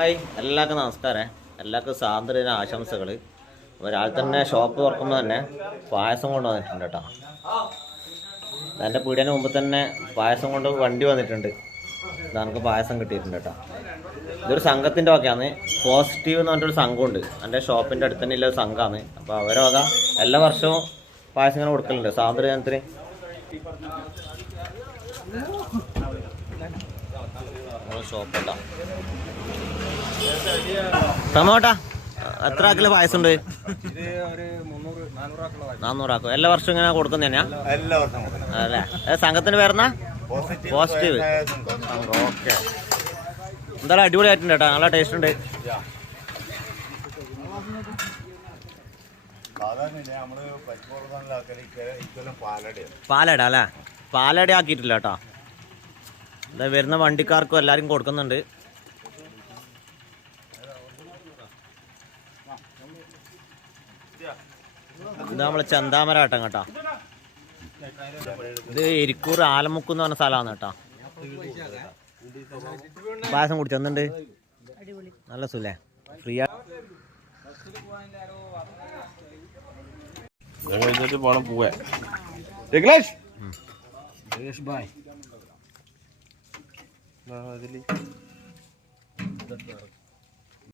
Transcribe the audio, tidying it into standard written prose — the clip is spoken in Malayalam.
ഹായ് എല്ലാവർക്കും നമസ്കാരം. എല്ലാവർക്കും സ്വാതന്ത്ര്യദിന ആശംസകൾ. ഒരാൾ തന്നെ ഷോപ്പ് തുറക്കുമ്പോൾ തന്നെ പായസം കൊണ്ട് വന്നിട്ടുണ്ട് കേട്ടോ. എൻ്റെ പീടിയന് മുമ്പ് തന്നെ പായസം കൊണ്ട് വണ്ടി വന്നിട്ടുണ്ട്. നമുക്ക് പായസം കിട്ടിയിട്ടുണ്ട് കേട്ടോ. ഇതൊരു സംഘത്തിൻ്റെ വകയാണ്. പോസിറ്റീവ് എന്ന് പറഞ്ഞൊരു സംഘമുണ്ട്. എൻ്റെ ഷോപ്പിൻ്റെ അടുത്ത് തന്നെ ഉള്ള ഒരു സംഘമാണ്. അപ്പോൾ അവരെ വക എല്ലാ വർഷവും പായസം ഇങ്ങനെ കൊടുക്കലുണ്ട് സ്വാതന്ത്ര്യദിനത്തിന്. ഷോപ്പുണ്ടോ സമോട്ടാ? എത്ര ആക്കില് പായസം ഉണ്ട്? 400 ആക്കും. എല്ലാ വർഷവും ഇങ്ങനെ കൊടുക്കുന്ന തന്നെയാ? അല്ലേ? സംഘത്തിന്റെ പേരെന്നാ? പോസിറ്റീവ്. ഓക്കെ. എന്തായാലും അടിപൊളിയായിട്ടുണ്ട് കേട്ടോ. നല്ല ടേസ്റ്റ് ഉണ്ട്. പാലട അല്ലേ? പാലട ആക്കിയിട്ടില്ല കേട്ടോ. എന്താ വരുന്ന വണ്ടിക്കാർക്കും എല്ലാവർക്കും കൊടുക്കുന്നുണ്ട്. ഇത് നമ്മളെ ചന്താമരാട്ടം കേട്ടോ. ഇത് എരിക്കൂർ ആലമുക്ക് എന്ന് പറഞ്ഞ സ്ഥലമാണ് കേട്ടോ. പായസം കുടിച്ചെന്നുണ്ട്. നല്ല സുഖല്ലേ? ഫ്രീ ഭായ്